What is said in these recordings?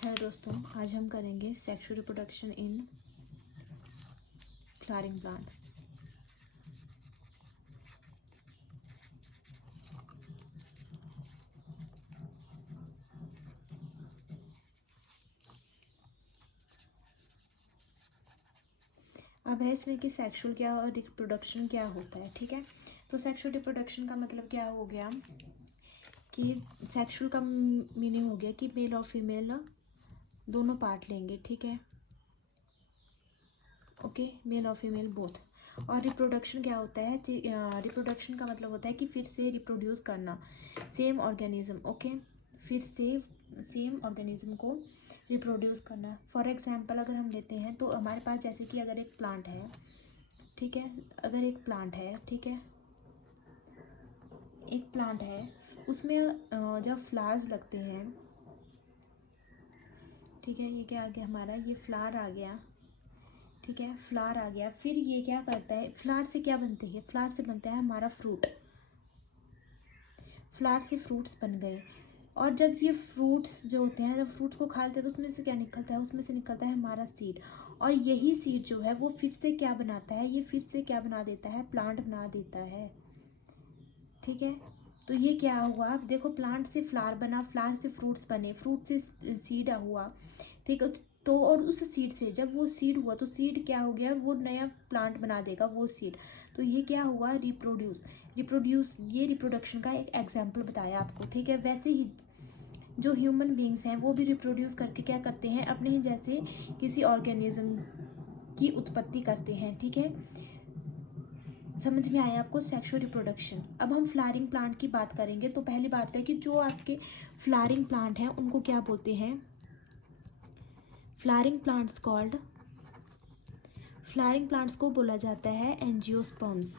Hello दोस्तों, आज हम करेंगे sexual reproduction in flowering plant. अब है इसमें कि सेक्सुअल क्या और रिप्रोडक्शन क्या होता है। ठीक है, तो सेक्सुअल रिप्रोडक्शन का मतलब क्या हो गया कि सेक्सुअल का मीनिंग हो गया कि मेल और फीमेल दोनों पार्ट लेंगे। ठीक है, ओके, मेल और फीमेल बोथ। और रिप्रोडक्शन क्या होता है? रिप्रोडक्शन का मतलब होता है कि फिर से रिप्रोड्यूस करना सेम ऑर्गेनिज्म। ओके, फिर से सेम ऑर्गेनिज्म को रिप्रोड्यूस करना। फॉर एग्जांपल अगर हम लेते हैं तो हमारे पास जैसे कि अगर एक प्लांट है, ठीक है, अगर एक प्लांट है, ठीक है, एक प्लांट है, उसमें जब फ्लावर्स लगते हैं, ठीक है, ये क्या आ गया हमारा, ये फ्लावर आ गया। ठीक है, फ्लावर आ गया, फिर ये क्या करता है, फ्लावर से क्या बनती है, फ्लावर से बनता है हमारा फ्रूट। फ्लावर से फ्रूट्स बन गए, और जब ये फ्रूट्स जो होते हैं, जब फ्रूट्स को खा लेते हैं तो उसमें से क्या निकलता है, उसमें से निकलता है हमारा सीड। और यही सीड जो है वो फिर से क्या बनाता है, ये फिर से क्या बना देता है, प्लांट बना देता है। ठीक है, तो ये क्या हुआ, आप देखो, प्लांट से फ्लावर बना, फ्लावर से फ्रूट्स बने, फ्रूट से सीड हुआ। ठीक है, तो और उस सीड से जब वो सीड हुआ तो सीड क्या हो गया, वो नया प्लांट बना देगा वो सीड। तो ये क्या हुआ, रिप्रोड्यूस ये रिप्रोडक्शन का एक एग्जाम्पल बताया आपको। ठीक है, वैसे ही जो ह्यूमन बींग्स हैं वो भी रिप्रोड्यूस करके क्या करते हैं, अपने ही जैसे किसी ऑर्गेनिज्म की उत्पत्ति करते हैं। ठीक है, समझ में आया आपको सेक्सुअल रिप्रोडक्शन। अब हम फ्लावरिंग प्लांट की बात करेंगे। तो पहली बात है कि जो आपके फ्लावरिंग प्लांट हैं उनको क्या बोलते हैं, फ्लावरिंग प्लांट्स को बोला जाता है एंजियोस्पर्म्स।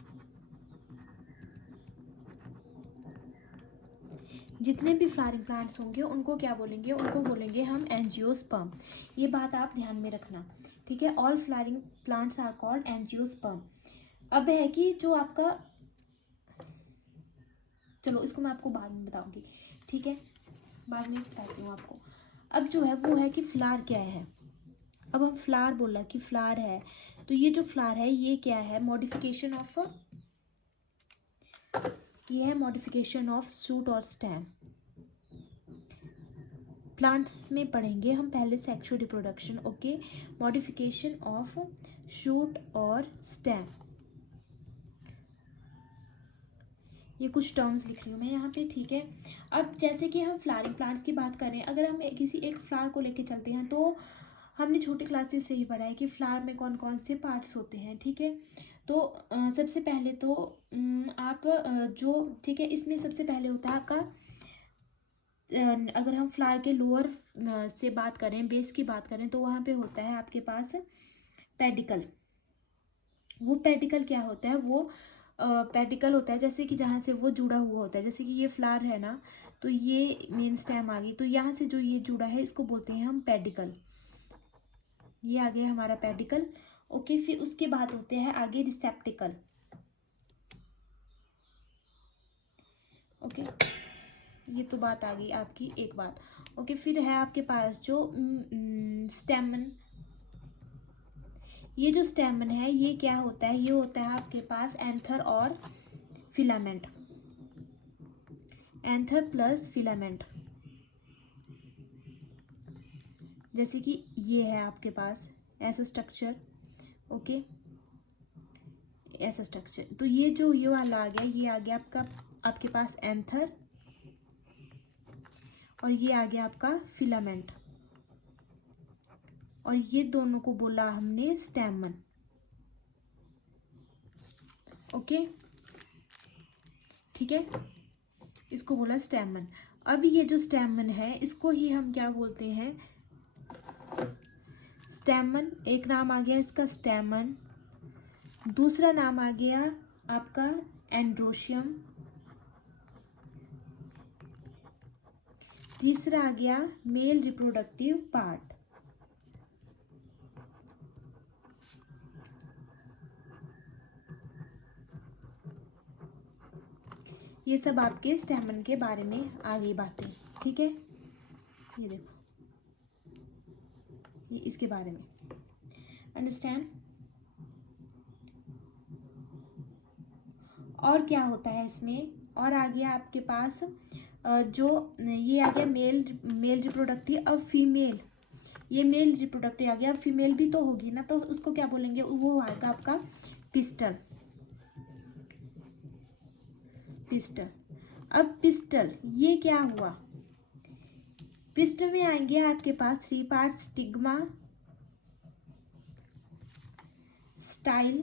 जितने भी फ्लावरिंग प्लांट्स होंगे उनको क्या बोलेंगे, उनको बोलेंगे हम एंजियोस्पर्म। ये बात आप ध्यान में रखना। ठीक है, all flowering plants are called angiosperm. अब है कि जो आपका, चलो इसको मैं आपको बाद में बताऊंगी। ठीक है, बाद में बताती हूँ आपको। अब जो है वो है कि फ्लावर क्या है। अब हम फ्लावर बोला कि फ्लावर है, तो ये जो फ्लावर है ये क्या है, मॉडिफिकेशन ऑफ, ये है मॉडिफिकेशन ऑफ शूट और स्टेम। प्लांट्स में पढ़ेंगे हम पहले sexual reproduction. Okay, modification of shoot और स्टेम, ये कुछ टर्म्स लिख रही हूँ मैं यहाँ पे। ठीक है, अब जैसे कि हम फ्लावरिंग प्लांट्स की बात करें, अगर हम किसी एक फ्लावर को लेके चलते हैं तो हमने छोटी क्लासेस से ही पढ़ा है कि फ्लावर में कौन कौन से पार्ट्स होते हैं। ठीक है, तो सबसे पहले तो आप जो, ठीक है, इसमें सबसे पहले होता है आपका, अगर हम फ्लावर के लोअर से बात करें, बेस की बात करें, तो वहाँ पे होता है आपके पास पेडिकल। वो पेडिकल क्या होता है, वो पेडिकल होता है जैसे कि जहाँ से वो जुड़ा हुआ होता है। जैसे कि ये फ्लावर है ना, तो ये मेन स्टेम आ गई, तो यहाँ से जो ये जुड़ा है इसको बोलते हैं हम पेडिकल। ये आ गया हमारा पेडिकल। ओके, फिर उसके बाद होते हैं आगे रिसेप्टिकल। ओके, ये तो बात आ गई आपकी एक बात। ओके, फिर है आपके पास जो स्टेमन। ये जो स्टेमन है ये क्या होता है, ये होता है आपके पास एंथर और फिलामेंट, एंथर प्लस फिलामेंट। जैसे कि ये है आपके पास ऐसा स्ट्रक्चर। ओके, ऐसा स्ट्रक्चर, तो ये जो ये वाला आ गया, ये आ गया आपका, आपके पास एंथर, और ये आ गया आपका फिलामेंट, और ये दोनों को बोला हमने स्टेमन। ओके, ठीक है, इसको बोला स्टेमन। अब ये जो स्टेमन है इसको ही हम क्या बोलते हैं, स्टेमन। एक नाम आ गया इसका स्टेमन, दूसरा नाम आ गया आपका एंड्रोशियम, तीसरा आ गया मेल रिप्रोडक्टिव पार्ट। ये सब आपके स्टेमन के बारे में आ गई बातें। ठीक है, ये देखो, इसके बारे में। अंडरस्टैंड। और क्या होता है इसमें, और आ गया आपके पास जो ये आ गया मेल रिप्रोडक्टिव। अब फीमेल, ये मेल रिप्रोडक्टिव आ गया, अब फीमेल भी तो होगी ना, तो उसको क्या बोलेंगे, वो आएगा आपका पिस्टल। पिस्टल। अब पिस्टल ये क्या हुआ, पिस्टल में आएंगे आपके पास 3 part, stigma, style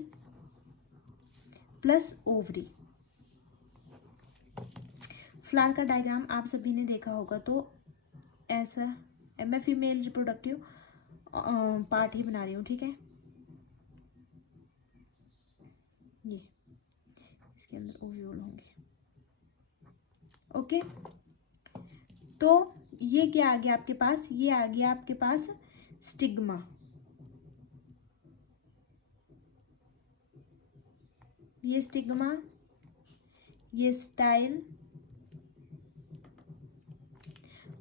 plus ovary. Flower का डायग्राम आप सभी ने देखा होगा, तो ऐसा मैं फीमेल रिप्रोडक्टिव पार्ट ही बना रही हूँ, ठीक है। ये इसके अंदर ओव्यूल होंगे, ओके। तो ये क्या आ गया आपके पास, ये आ गया आपके पास स्टिग्मा, ये स्टिग्मा, ये स्टाइल,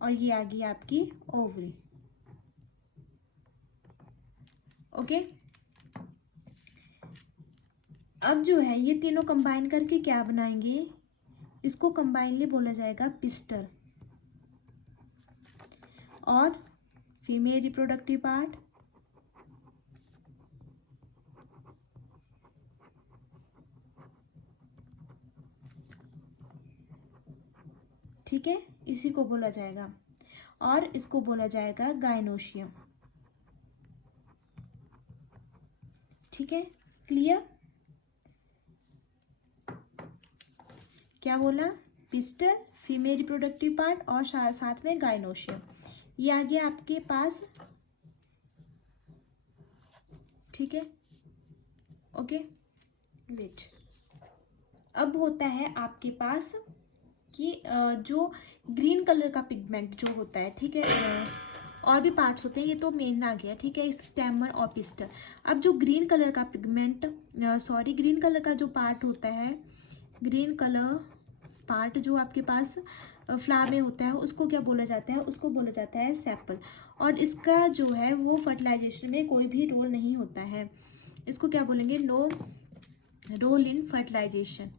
और ये आ गई आपकी ओवरी, ओके। अब जो है ये तीनों कंबाइन करके क्या बनाएंगे, इसको कंबाइनली बोला जाएगा पिस्टल। और फीमेल रिप्रोडक्टिव पार्ट, ठीक है, इसी को बोला जाएगा, और इसको बोला जाएगा गायनोशियम, ठीक है। क्लियर। क्या बोला, पिस्टल, फीमेल रिप्रोडक्टिव पार्ट, और साथ में गायनोशियम। ये आ गया आपके पास, ठीक है, ओके। वेट, अब होता है आपके पास कि जो ग्रीन कलर का पिगमेंट जो होता है, ठीक है, और भी पार्ट्स होते हैं, ये तो मेन आ गया, ठीक है, स्टेमर और पिस्टल। अब जो ग्रीन कलर का पिगमेंट, ग्रीन कलर का जो पार्ट होता है, ग्रीन कलर पार्ट जो आपके पास फ्लावर में होता है, उसको क्या बोला जाता है, उसको बोला जाता है सेपल। और इसका जो है वो फर्टिलाइजेशन में कोई भी रोल नहीं होता है, इसको क्या बोलेंगे, नो रोल इन फर्टिलाइजेशन।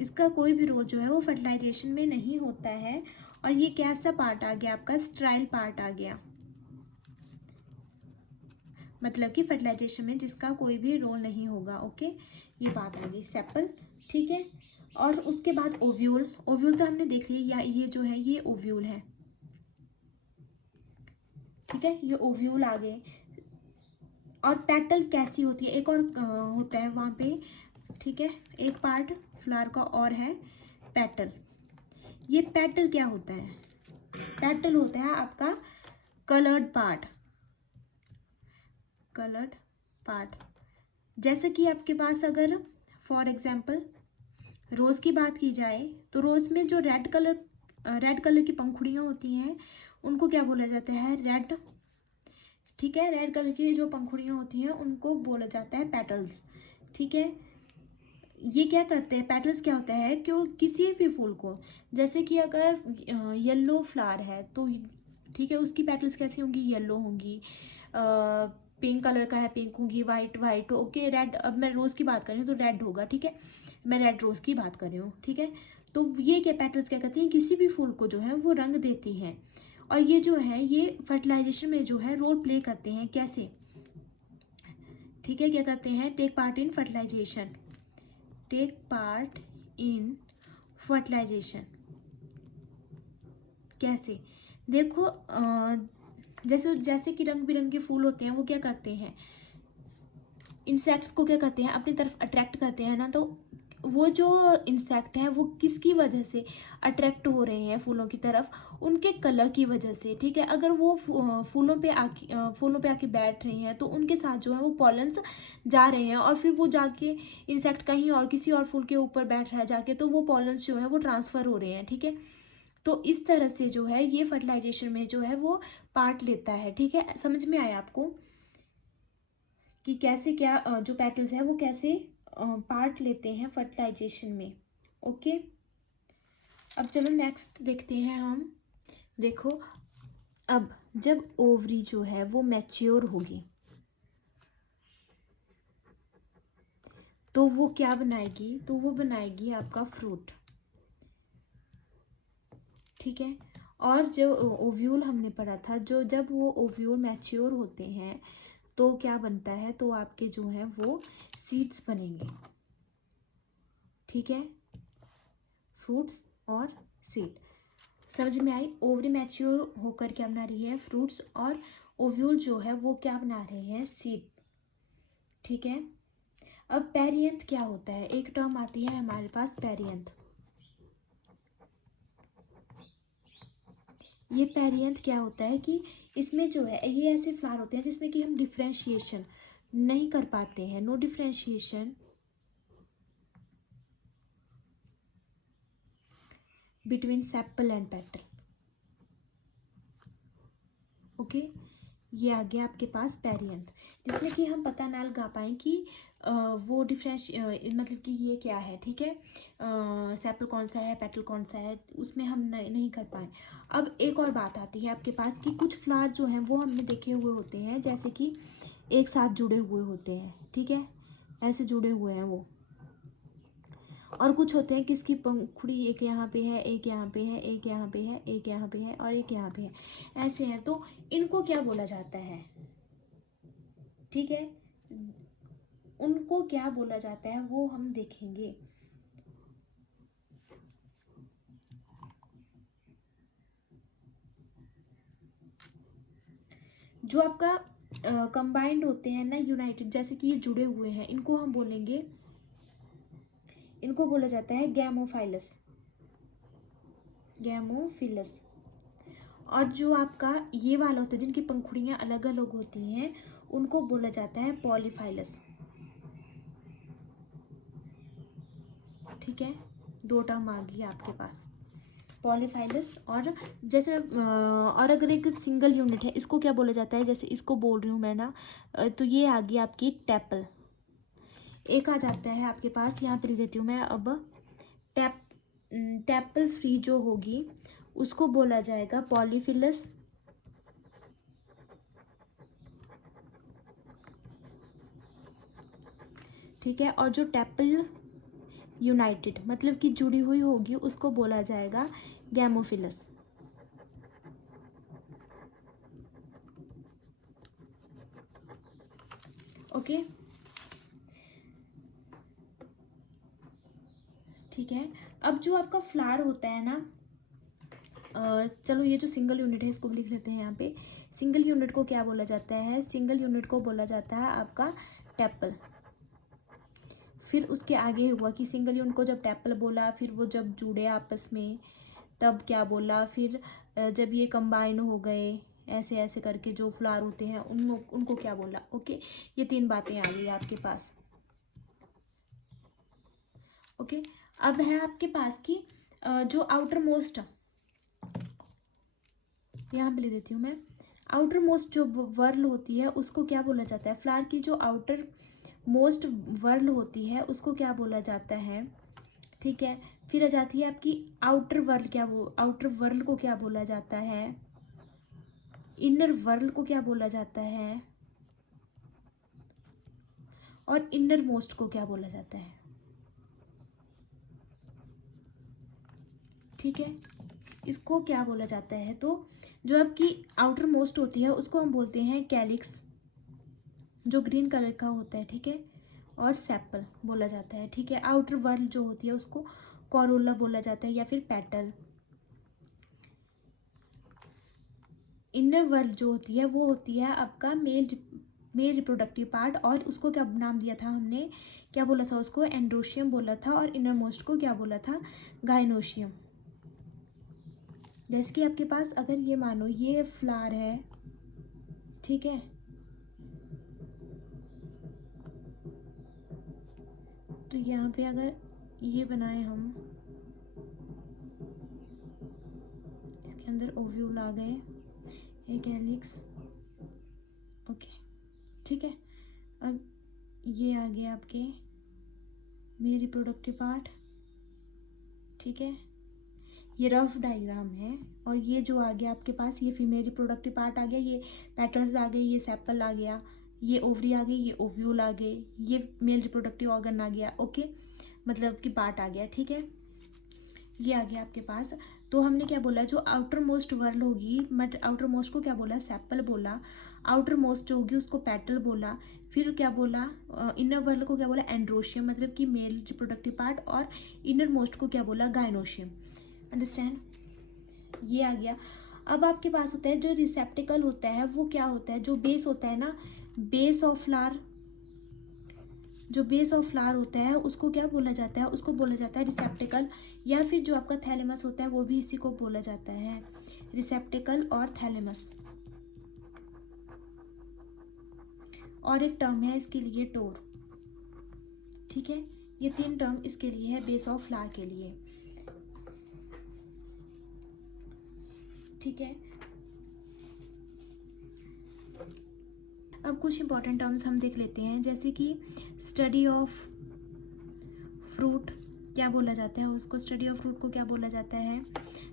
इसका कोई भी रोल जो है वो फर्टिलाइजेशन में नहीं होता है। और ये कैसा पार्ट आ गया आपका, स्ट्राइल पार्ट आ गया, मतलब कि फर्टिलाइजेशन में जिसका कोई भी रोल नहीं होगा, ओके। ये बात आ गई सेपल, ठीक है। और उसके बाद ओव्यूल, ओव्यूल तो हमने देख लिया, ये जो है ये ओव्यूल है, ठीक है, ये ओव्यूल आ गए। और पेटल कैसी होती है, एक और होता है वहाँ पे, ठीक है, एक पार्ट फ्लावर का और है पेटल। ये पेटल क्या होता है, पेटल होता है आपका कलर्ड पार्ट, कलर्ड पार्ट। जैसे कि आपके पास अगर फॉर एग्जांपल रोज़ की बात की जाए, तो रोज़ में जो रेड कलर की पंखुड़ियाँ होती हैं, उनको क्या बोला जाता है, रेड, ठीक है। रेड कलर की जो पंखुड़ियाँ होती हैं उनको बोला जाता है पेटल्स, ठीक है। ये क्या करते हैं, पेटल्स क्या होता है, क्यों किसी भी फूल को, जैसे कि अगर येलो फ्लावर है तो ठीक है, उसकी पेटल्स कैसी होंगी, येलो होंगी। पिंक कलर का है, पिंक होंगी, वाइट, ओके। रेड, अब मैं रोज़ की बात कर रही हूँ तो रेड होगा, ठीक है, मैं रेड रोज़ की बात कर रही हूँ, ठीक है। तो ये क्या पेटल्स क्या करती हैं, किसी भी फूल को जो है वो रंग देती हैं। और ये जो है ये फर्टिलाइजेशन में जो है रोल प्ले करते हैं, कैसे, ठीक है, क्या करते हैं, take part in fertilisation, take part in fertilisation. कैसे, देखो जैसे जैसे कि रंग बिरंगे फूल होते हैं, वो क्या करते हैं, इंसेक्ट्स को क्या करते हैं, अपनी तरफ अट्रैक्ट करते हैं ना। तो वो जो इंसेक्ट हैं वो किसकी वजह से अट्रैक्ट हो रहे हैं फूलों की तरफ, उनके कलर की वजह से, ठीक है। अगर वो फूलों पे आके बैठ रहे हैं, तो उनके साथ जो है वो पॉलन्स जा रहे हैं, और फिर वो जाके इंसेक्ट कहीं और किसी और फूल के ऊपर बैठ रहा है जाके, तो वो पॉलन्स जो है वो ट्रांसफ़र हो रहे हैं, ठीक है। तो इस तरह से जो है ये फर्टिलाइजेशन में जो है वो पार्ट लेता है, ठीक है। समझ में आया आपको कि कैसे क्या जो पेटल्स है वो कैसे पार्ट लेते हैं फर्टिलाइजेशन में, ओके। अब चलो नेक्स्ट देखते हैं हम। देखो, अब जब ओवरी जो है वो मैच्योर होगी तो वो क्या बनाएगी, तो वो बनाएगी आपका फ्रूट। ठीक है। और जो ओव्यूल हमने पढ़ा था, जो जब वो ओव्यूल मैच्योर होते हैं तो क्या बनता है, तो आपके जो है वो सीड्स बनेंगे। ठीक है, फ्रूट्स और सीड समझ में आई। ओवरी मैच्योर होकर क्या बना रही है, फ्रूट्स, और ओव्यूल जो है वो क्या बना रहे हैं, सीड। ठीक है। अब पेरियंथ क्या होता है, एक टर्म आती है हमारे पास पेरियंथ। ये पेरियंथ क्या होता है कि इसमें जो है ये ऐसे फ्लावर होते हैं जिसमें कि हम डिफ्रेंशिएशन नहीं कर पाते हैं, no differentiation between sepal and petal. Okay, ये आ गया आपके पास पेरियंथ, जिसमें कि हम पता ना लगा पाए कि वो डिफरेंश मतलब कि ये क्या है। ठीक है, सेपल कौन सा है, पेटल कौन सा है, उसमें हम नहीं कर पाए। अब एक और बात आती है आपके पास कि कुछ फ्लावर जो हैं वो हमने देखे हुए होते हैं जैसे कि एक साथ जुड़े हुए होते हैं। ठीक है, ऐसे जुड़े हुए हैं वो। और कुछ होते हैं कि इसकी पंखुड़ी एक यहाँ पे है, एक यहाँ पे है, एक यहाँ पे है, एक यहाँ पे है और एक यहाँ पे है, ऐसे है। तो इनको क्या बोला जाता है, ठीक है, उनको क्या बोला जाता है वो हम देखेंगे। जो आपका कंबाइंड होते हैं ना, यूनाइटेड, जैसे कि ये जुड़े हुए हैं, इनको हम बोलेंगे, इनको बोला जाता है गैमोफाइलस, गैमोफिलस। और जो आपका ये वाला होता है जिनकी पंखुड़ियाँ अलग अलग होती हैं, उनको बोला जाता है पॉलीफाइलस। ठीक है, दो टर्म आ गई आपके पास, पॉलीफाइलस। और जैसे और अगर एक सिंगल यूनिट है, इसको क्या बोला जाता है, जैसे इसको बोल रही हूँ मैं ना, तो ये आ गई आपकी टैपल। एक आ जाता है आपके पास, यहाँ पे लिख देती हूँ मैं अब, टैप टैपल फ्री जो होगी उसको बोला जाएगा पॉलीफिलस। ठीक है, और जो टैपल यूनाइटेड मतलब कि जुड़ी हुई होगी उसको बोला जाएगा गैमोफिलस। ओके, ठीक है। अब जो आपका फ्लावर होता है ना, चलो ये जो सिंगल यूनिट है इसको भी लिख लेते हैं यहाँ पे। सिंगल यूनिट को क्या बोला जाता है, सिंगल यूनिट को बोला जाता है आपका टैपल। फिर उसके आगे हुआ कि सिंगल यूनिट को जब टैपल बोला, फिर वो जब जुड़े आपस में तब क्या बोला, फिर जब ये कंबाइन हो गए ऐसे ऐसे करके जो फ्लावर होते हैं उनको क्या बोला। ओके, ये तीन बातें आ गई आपके पास। ओके, अब है आपके पास की जो आउटर मोस्ट, यहाँ पे ले देती हूँ मैं, आउटर मोस्ट जो वर्ल होती है उसको क्या बोला जाता है, फ्लावर की जो आउटर मोस्ट वर्ल होती है उसको क्या बोला जाता है। ठीक है, फिर आ जाती है आपकी आउटर वर्ल, क्या वो आउटर वर्ल को क्या बोला जाता है, इनर वर्ल को क्या बोला जाता है, और इनर मोस्ट को क्या बोला जाता है। ठीक है, इसको क्या बोला जाता है, तो जो आपकी आउटर मोस्ट होती है उसको हम बोलते हैं कैलिक्स, जो ग्रीन कलर का होता है। ठीक है, और सेपल बोला जाता है। ठीक है, आउटर वर्ल जो होती है उसको कोरोला बोला जाता है या फिर पेटल। इनर वर्ल जो होती है वो होती है आपका मेल रिप्रोडक्टिव पार्ट, और उसको क्या नाम दिया था हमने, क्या बोला था उसको, एंड्रोशियम बोला था, और इनर मोस्ट को क्या बोला था, गाइनोशियम। जैसे कि आपके पास अगर ये मानो ये फ्लावर है, ठीक है, तो यहाँ पे अगर ये बनाए हम, इसके अंदर ओव्यूल आ गए, एक हेलिक्स। ओके, ठीक है। अब ये आ गए आपके मेल रिप्रोडक्टिव पार्ट। ठीक है, ये रफ डायग्राम है। और ये जो आ गया आपके पास, ये फीमेल रिप्रोडक्टिव पार्ट आ गया, ये पेटल्स आ गए, ये सेपल आ गया, ये ओवरी आ गई, ये ओव्यूल आ गए, ये मेल रिप्रोडक्टिव ऑर्गन आ गया। ओके, मतलब कि पार्ट आ गया। ठीक है, ये आ गया आपके पास। तो हमने क्या बोला, जो आउटर मोस्ट वर्ल होगी, बट आउटर मोस्ट को क्या बोला, सेपल बोला। आउटर मोस्ट जो होगी उसको पेटल बोला। फिर क्या बोला, इनर वर्ल को क्या बोला, एंड्रोशियम, मतलब कि मेल रिप्रोडक्टिव पार्ट। और इनर मोस्ट को क्या बोला, गायनोशियम। अंडरस्टैंड, ये आ गया। अब आपके पास होता है जो रिसेप्टिकल होता है, वो क्या होता है, जो बेस होता है ना, बेस ऑफ फ्लावर, जो बेस ऑफ फ्लावर होता है उसको क्या बोला जाता है, उसको बोला जाता है रिसेप्टिकल। या फिर जो आपका थैलेमस होता है वो भी इसी को बोला जाता है, रिसेप्टिकल और थैलेमस। और एक टर्म है इसके लिए, टोर। ठीक है, ये 3 टर्म इसके लिए है, बेस ऑफ फ्लावर के लिए। ठीक है, अब कुछ इंपॉर्टेंट टर्म्स हम देख लेते हैं, जैसे कि स्टडी ऑफ फ्रूट क्या बोला जाता है उसको, स्टडी ऑफ फ्रूट को क्या बोला जाता है,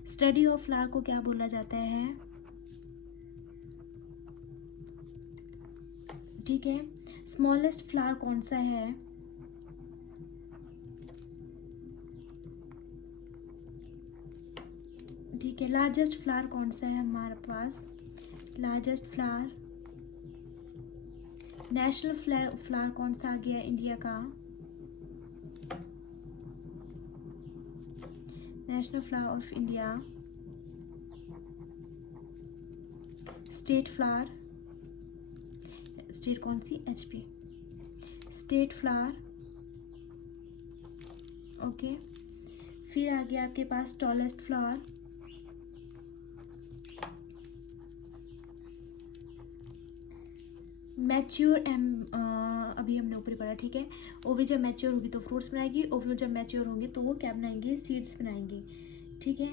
स्टडी ऑफ फ्लावर को क्या बोला जाता है। ठीक है, स्मॉलेस्ट फ्लावर कौन सा है, ठीक है, लार्जेस्ट फ्लावर कौन सा है हमारे पास, लार्जेस्ट फ्लावर। नेशनल फ्लावर कौन सा आ गया इंडिया का, national flower of India. State flower, state कौन सी, HP, स्टेट फ्लावर। ओके, फिर आ गया आपके पास टॉलेस्ट फ्लावर, मैच्योर अभी हमने ऊपर पढ़ा। ठीक है, ओवरी जब मैच्योर होगी तो फ्रूट्स बनाएगी, ओव्यूल जब मैच्योर होंगे तो वो क्या बनाएंगे, सीड्स बनाएंगे। ठीक है,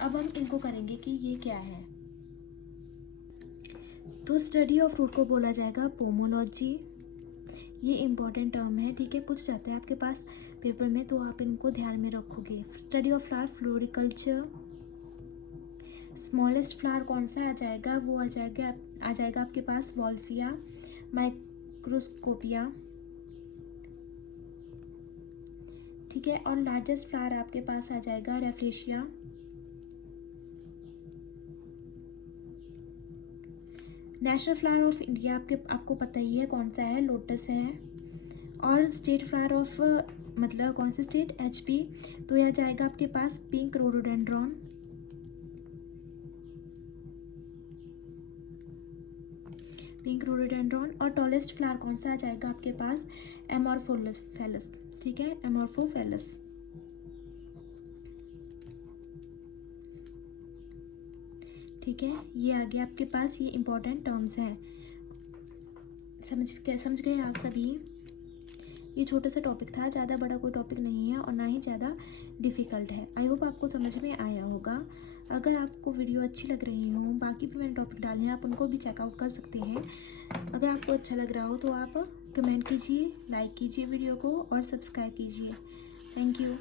अब हम इनको करेंगे कि ये क्या है। तो स्टडी ऑफ फ्रूट को बोला जाएगा पोमोलॉजी, ये इंपॉर्टेंट टर्म है। ठीक है, पूछ जाता है आपके पास पेपर में, तो आप इनको ध्यान में रखोगे। Study of flower, floriculture. Smallest flower कौन सा आ जाएगा, वो आ जाएगा आपके पास वॉल्फिया माइक्रोस्कोपिया। ठीक है, और लार्जेस्ट फ्लावर आपके पास आ जाएगा rafflesia. National flower of India आपको पता ही है कौन सा है, लोटस है। और स्टेट फ्लावर ऑफ मतलब कौन सी स्टेट, HP, तो यह जाएगा आपके पास पिंक रोडोडेंड्रॉन। Pink rhododendron. और टॉलेस्ट फ्लावर कौन सा आ जाएगा आपके पास, एमोर्फोफेलस। ठीक है, एमोर्फोफेलस। ठीक है, ये आ गया आपके पास, ये इंपॉर्टेंट टर्म्स हैं। समझ गए आप सभी। ये छोटा सा टॉपिक था, ज़्यादा बड़ा कोई टॉपिक नहीं है और ना ही ज़्यादा डिफ़िकल्ट है। आई होप आपको समझ में आया होगा। अगर आपको वीडियो अच्छी लग रही हो, बाकी भी मैंने टॉपिक डाले हैं, आप उनको भी चेकआउट कर सकते हैं। अगर आपको अच्छा लग रहा हो तो आप कमेंट कीजिए, लाइक कीजिए वीडियो को और सब्सक्राइब कीजिए। Thank you.